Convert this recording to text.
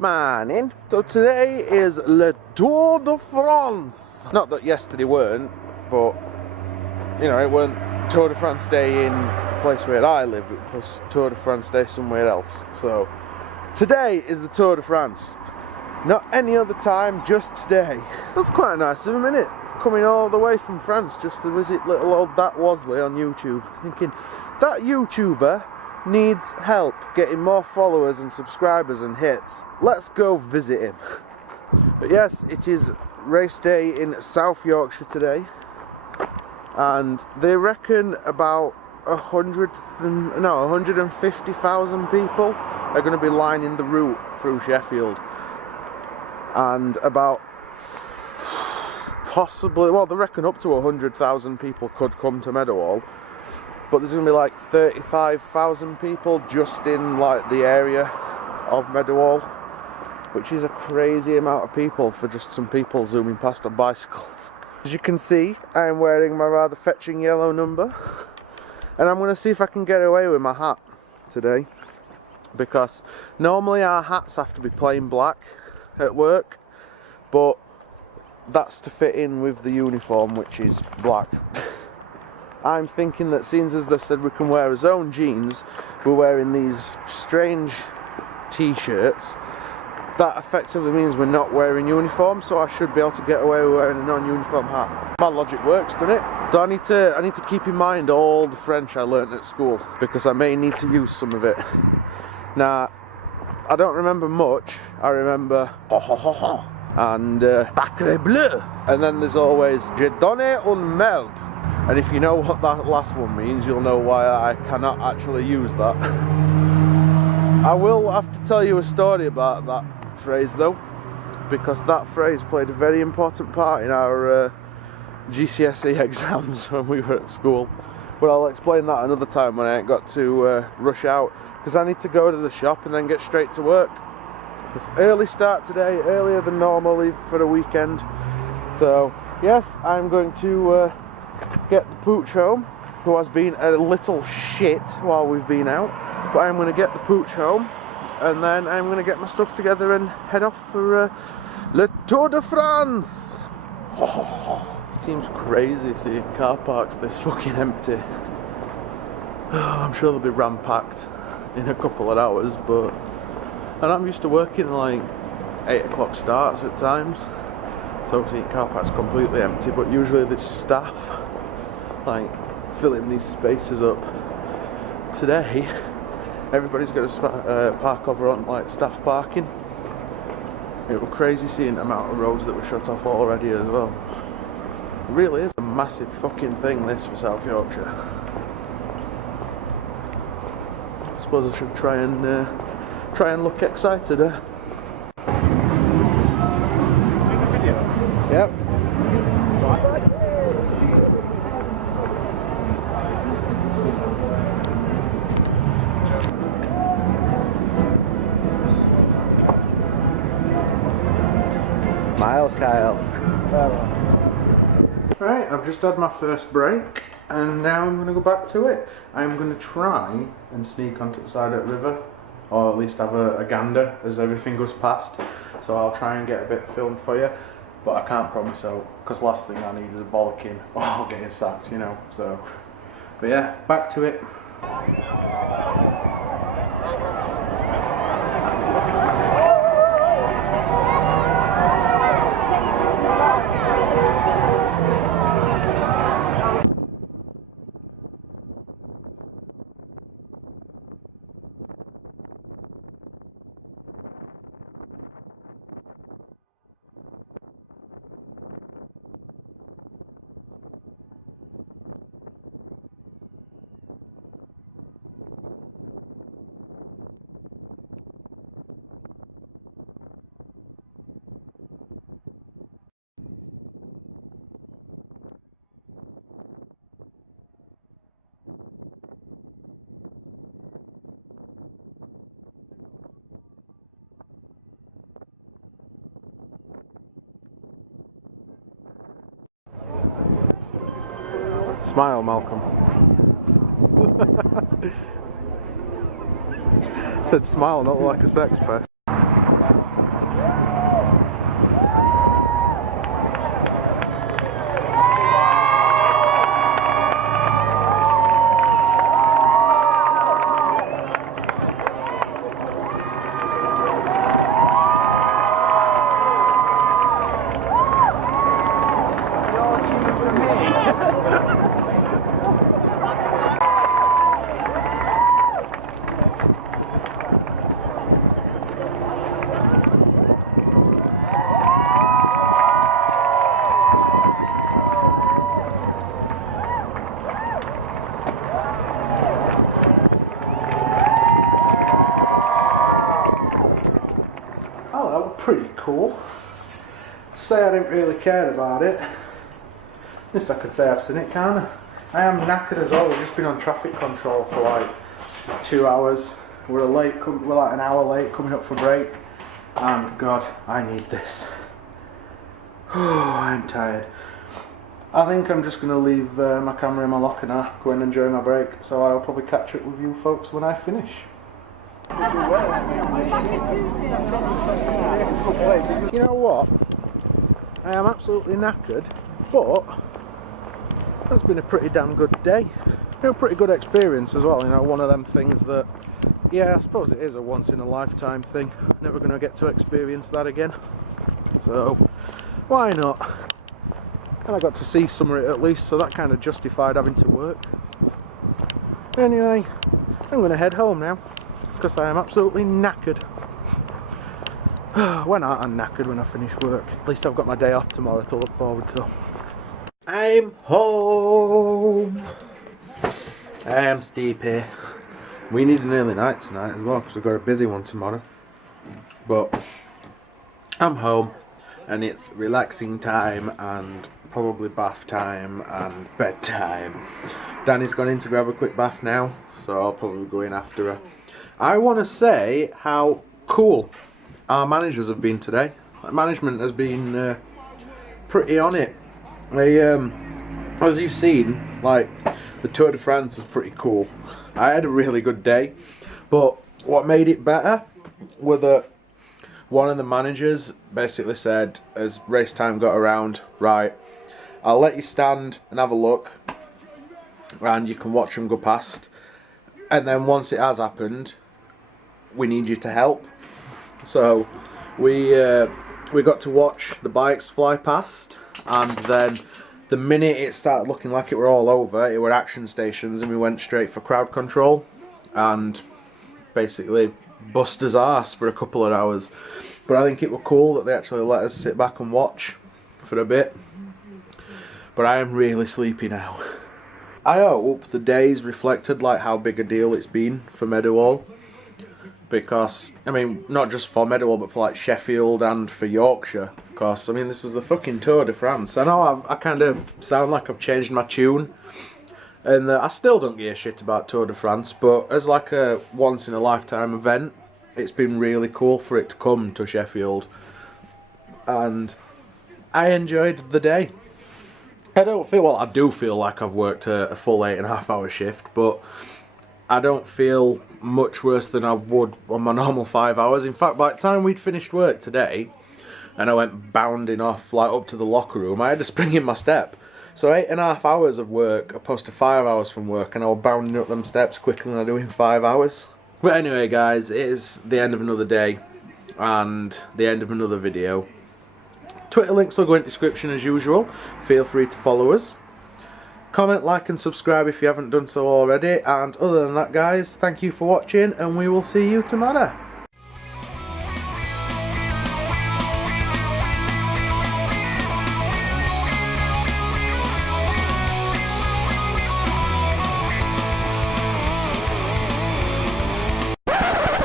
Morning. So today is Le Tour de France. Not that yesterday weren't, but you know, it weren't Tour de France Day in the place where I live, it was Tour de France Day somewhere else. So today is the Tour de France. Not any other time, just today. That's quite nice of him, isn't it? Coming all the way from France just to visit little old that Wasley on YouTube. Thinking, that YouTuber needs help getting more followers and subscribers and hits. Let's go visit him. But yes, it is race day in South Yorkshire today, and they reckon about 150,000 people are going to be lining the route through Sheffield, and about possibly, well, they reckon up to 100,000 people could come to Meadowhall. But there's going to be like 35,000 people just in like the area of Meadowhall, which is a crazy amount of people for just some people zooming past on bicycles. As you can see, I'm wearing my rather fetching yellow number, and I'm going to see if I can get away with my hat today, because normally our hats have to be plain black at work, but that's to fit in with the uniform, which is black. I'm thinking that since as they've said we can wear his own jeans, we're wearing these strange t-shirts. That effectively means we're not wearing uniform, so I should be able to get away with wearing a non-uniform hat. My logic works, doesn't it? So I need to keep in mind all the French I learnt at school, because I may need to use some of it. Now, I don't remember much. I remember and Sacre bleu, and then there's always Je donne un merde. And if you know what that last one means, you'll know why I cannot actually use that. I will have to tell you a story about that phrase though, because that phrase played a very important part in our GCSE exams when we were at school. But I'll explain that another time when I ain't got to rush out, because I need to go to the shop and then get straight to work. It's early start today, earlier than normal, even for a weekend. So yes, I'm going to get the pooch home, who has been a little shit while we've been out. But I'm going to get the pooch home, and then I'm going to get my stuff together and head off for Le Tour de France. Seems crazy seeing car parks this fucking empty. I'm sure they'll be ram-packed in a couple of hours, but... And I'm used to working like 8 o'clock starts at times, so seeing car parks completely empty, but usually there's staff like filling these spaces up. Today everybody's going to park over on like staff parking. It was crazy seeing the amount of roads that were shut off already as well. It really is a massive fucking thing, this, for South Yorkshire. I suppose I should try and look excited, eh? Yep. Smile, Kyle. Right, I've just had my first break, and now I'm going to go back to it. I'm going to try and sneak onto the side of the river, or at least have a gander as everything goes past. So I'll try and get a bit filmed for you, but I can't promise so, because last thing I need is a bollocking, or I'll get it sacked, you know. So, but yeah, back to it. Smile, Malcolm. Said smile, not like a sex pest. So, to say I didn't really care about it, at least I could say I've seen it, can't I? I am knackered as well. We've just been on traffic control for like 2 hours. We're like an hour late coming up for break. And God, I need this. Oh, I'm tired. I think I'm just going to leave my camera in my locker now, go and enjoy my break. So I'll probably catch up with you folks when I finish. You know what? I am absolutely knackered, but that's been a pretty damn good day. A pretty good experience as well. You know, one of them things that, yeah, I suppose it is a once in a lifetime thing. Never going to get to experience that again. So why not? And I got to see some of it at least, so that kind of justified having to work. Anyway, I'm going to head home now because I am absolutely knackered. When aren't I knackered when I finish work? At least I've got my day off tomorrow to look forward to. I'm home. I am Steve here. We need an early night tonight as well because we've got a busy one tomorrow. But I'm home and it's relaxing time and probably bath time and bedtime. Danny's gone in to grab a quick bath now, so I'll probably go in after her. I want to say how cool our managers have been today. Management has been pretty on it. They, as you've seen, like the Tour de France was pretty cool. I had a really good day, but what made it better were that one of the managers basically said, as race time got around, right, I'll let you stand and have a look and you can watch them go past, and then once it has happened we need you to help. So we got to watch the bikes fly past, and then the minute it started looking like it were all over, it were action stations, and we went straight for crowd control and basically bust his arse for a couple of hours. But I think it were cool that they actually let us sit back and watch for a bit. But I am really sleepy now. I hope the days reflected like how big a deal it's been for Meadowhall, because I mean not just for Meadowhall but for like Sheffield and for Yorkshire, because I mean this is the fucking Tour de France. I know I kind of sound like I've changed my tune, and I still don't give a shit about Tour de France, but as like a once in a lifetime event, it's been really cool for it to come to Sheffield, and I enjoyed the day. I do feel like I've worked a full 8.5 hour shift, but I don't feel much worse than I would on my normal 5 hours. In fact, by the time we'd finished work today and I went bounding off like up to the locker room, I had a spring in my step. So 8.5 hours of work opposed to 5 hours from work, and I was bounding up them steps quicker than I do in 5 hours. But anyway guys, it is the end of another day and the end of another video. Twitter links will go in the description as usual. Feel free to follow us. Comment, like and subscribe if you haven't done so already. And other than that guys, thank you for watching and we will see you tomorrow.